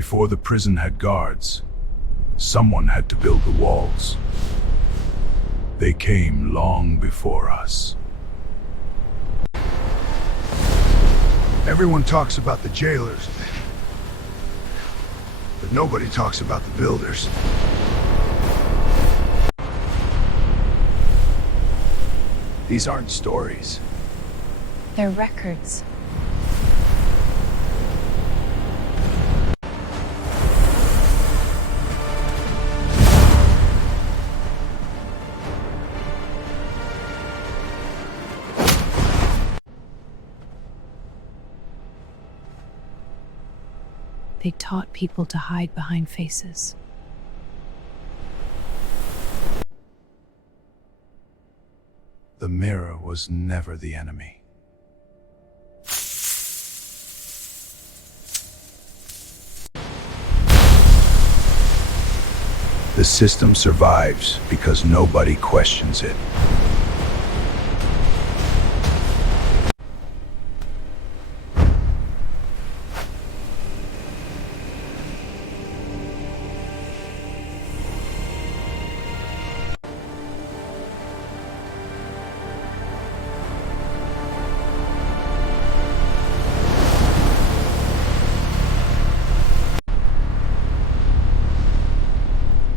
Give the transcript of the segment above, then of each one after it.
Before the prison had guards, someone had to build the walls. They came long before us. Everyone talks about the jailers, but nobody talks about the builders. These aren't stories. They're records. They taught people to hide behind faces. The mirror was never the enemy. The system survives because nobody questions it.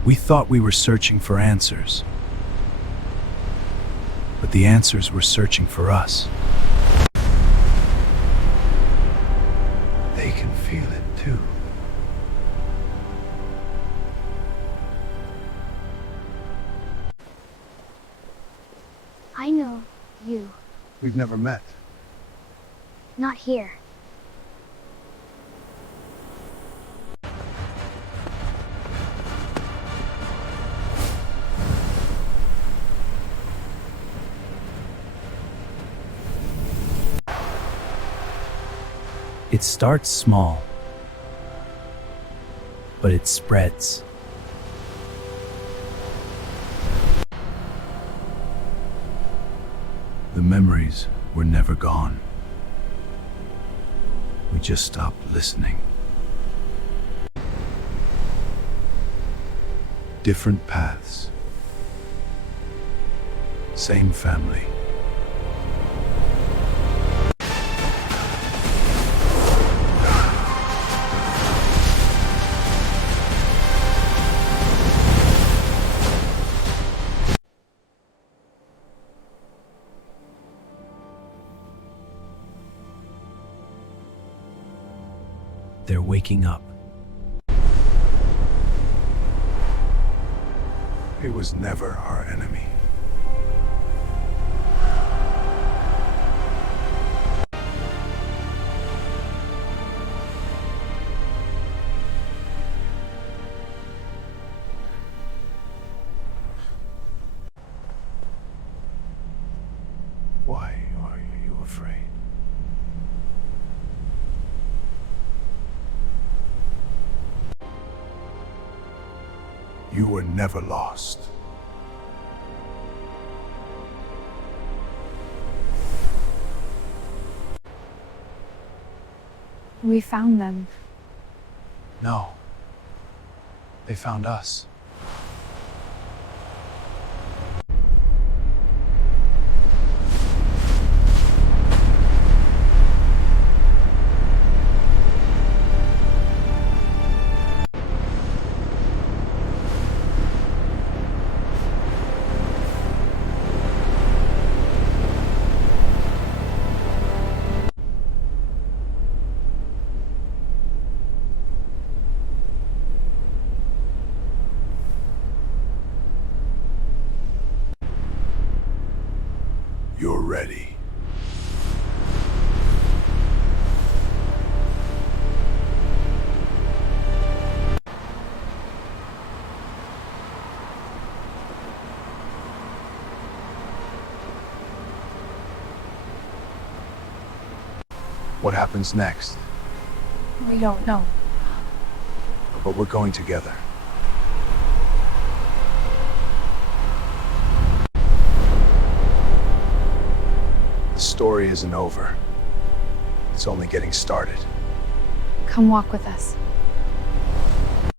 We thought we were searching for answers, but the answers were searching for us. They can feel it too. I know you. We've never met. Not here. It starts small, but it spreads. The memories were never gone. We just stopped listening. Different paths. Same family. They're waking up. It was never our enemy. Why are you afraid? You were never lost. We found them. No. They found us. You're ready. What happens next? We don't know. But we're going together. The story isn't over. It's only getting started. Come walk with us.